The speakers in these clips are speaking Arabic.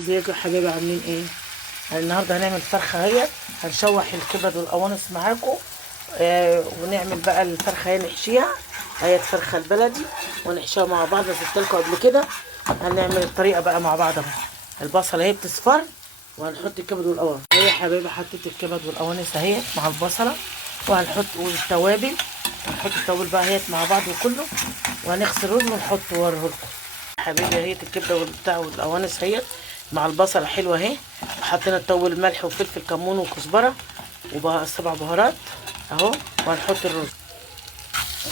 ازيكم يا حبايبي عاملين ايه؟ النهارده هنعمل فرخه اهي. هنشوح الكبد والقوانص معاكم. ونعمل بقى الفرخه اهي نحشيها. هي الفرخه البلدي ونحشيها مع بعض زي قلت لكم قبل كده. هنعمل الطريقه بقى مع بعض اهو. البصله اهي بتصفر وهنحط الكبد والقوانص. اهي يا حبايبي حطيت الكبد والقوانص اهي مع البصله وهنحط والتوابل. هنحط التوابل بقى اهي مع بعض وكله وهنغسل رز ونحط وريه لكم. حبيبي اهي الكبده والبتاع والقوانص اهي مع البصله حلوه اهي. حطينا التوابل ملح وفلفل كمون وكزبره وسبع بهارات اهو. وهنحط الرز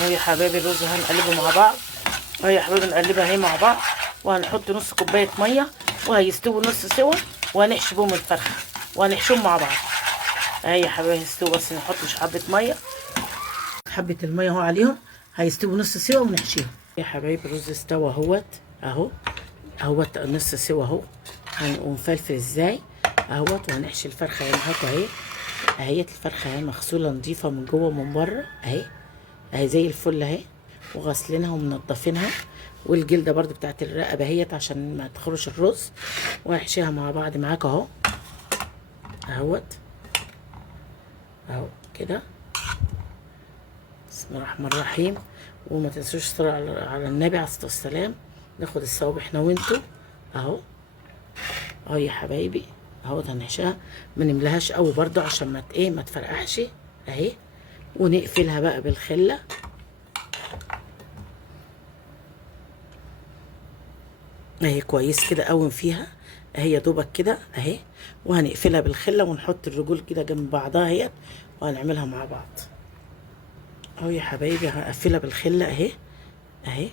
اهي يا حبايبي. الرز هنقلبه مع بعض اهي يا حبايبي. نقلبها اهي مع بعض وهنحط نص كوبايه ميه وهيستووا نص سوا. وهنحشي بهم الفرخه وهنحشيهم مع بعض اهي يا حبايبي. هيستووا بس نحط حبه ميه، حبه الميه اهو عليهم. هيستووا نص سوا ونحشيهم يا حبايبي. الرز استوى اهوت اهو اهوت نص سوا اهو. ونفلفل ازاي اهوت. وهنحشي الفرخه اهي معاكم اهي. اهي الفرخه اهي مغسوله نظيفه من جوه ومن بره اهي. اهي زي الفل اهي. وغسلينها ومنضفينها. والجلده برضو بتاعت الرقبه اهيت عشان ما تخرج الرز. وهنحشيها مع بعض معاكم اهو اهوت اهو كده. بسم الله الرحمن الرحيم. وما تنسوش الصلاة على النبي عليه الصلاة والسلام. ناخد الثواب احنا وانتوا اهو اهو يا حبايبي اهو. هنحشيها ما نملهاش قوي برضو عشان ما ايه ما تفرقعش اهي. ونقفلها بقى بالخله اهي كويس كده. قوم فيها اهي يا دوبك كده اهي. وهنقفلها بالخله ونحط الرجول كده جنب بعضها اهي. وهنعملها مع بعض اهو يا حبايبي. هنقفلها بالخله اهي اهي.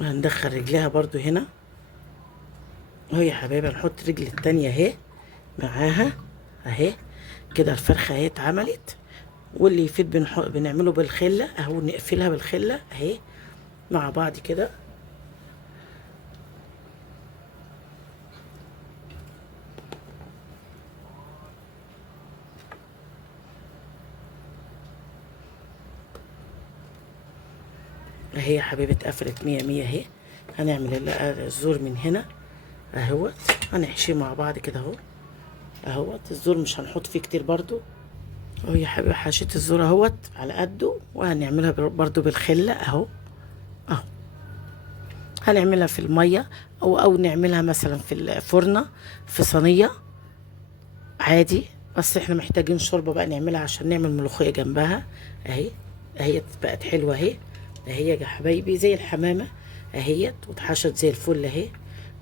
وهندخل رجليها برضو هنا اهو يا حبايبي. هنحط رجل التانية اهي معاها اهي كده. الفرخه اهي اتعملت. واللي يفيد بنعمله بالخله اهو. نقفلها بالخله اهي مع بعض كده اهي يا حبيبي. اتقفلت مية مية اهي. هنعمل الزور من هنا اهوت. هنحشيه مع بعض كده اهو اهوت. الزور مش هنحط فيه كتير برضو اهو يا حبيبي. حشيت الزور اهوت على قده. وهنعملها برضو بالخله اهو اهو. هنعملها في الميه او نعملها مثلا في الفرنه في صينيه عادي. بس احنا محتاجين شوربه بقى نعملها عشان نعمل ملوخيه جنبها اهي. اهي بقت حلوه اهي اهي يا حبايبي زي الحمامه اهيت. واتحشت زي الفل اهي.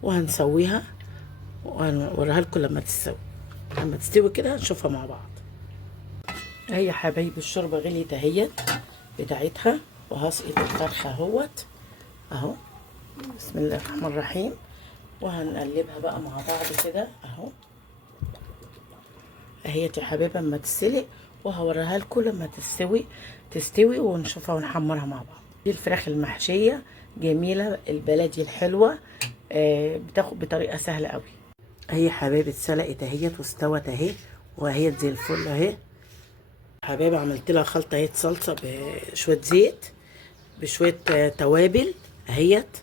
وهنسويها وهنوريها لكم لما تستوي. لما تستوي كده هنشوفها مع بعض اهي يا حبايبي. الشوربه غليت اهيت بتاعتها. وهسقط الفرخه اهوت اهو. بسم الله الرحمن الرحيم. وهنقلبها بقى مع بعض كده اهو اهيت يا حبايبي اما تتسلق. وهوريها لكم لما تستوي ونشوفها ونحمرها مع بعض. دي الفراخ المحشيه جميله البلدي الحلوه. بتاخد بطريقه سهله قوي اهي يا حبايبي. اتسلقت اهيت واستوت اهي. وهي زي الفل اهي حبايبي. عملت لها خلطه اهي صلصه بشويه زيت بشويه توابل اهيت.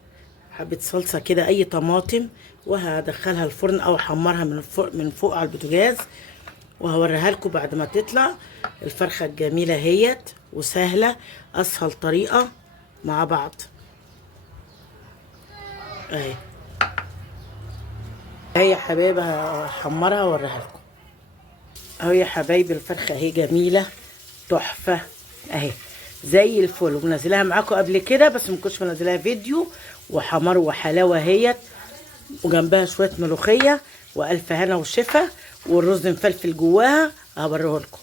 حبه صلصه كده اي طماطم. وهدخلها الفرن او احمرها من فوق على البوتاجاز. وهوريها لكم بعد ما تطلع الفرخه الجميله اهيت. وسهله اسهل طريقه مع بعض اهي اهي يا حبايبي. هحمرها واوريها لكم اهو يا حبايبي. الفرخه اهي جميله تحفه اهي زي الفل. ومنزلاها معاكم قبل كده بس ما كنتش منزلاها فيديو. وحمر وحلاوه اهيت. وجنبها شويه ملوخيه والف هنا وشفا. والرز مفلفل جواها هوريه لكم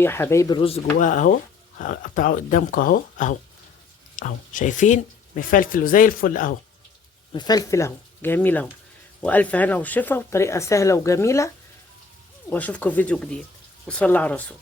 يا حبايبي. الرز جواها اهو هقطعه قدامكم اهو اهو اهو، شايفين مفلفل وزي الفل اهو، مفلفل اهو جميل اهو. والف هنا وشفا، وطريقه سهله وجميله. واشوفكم فيديو جديد، وصلى على الرسول.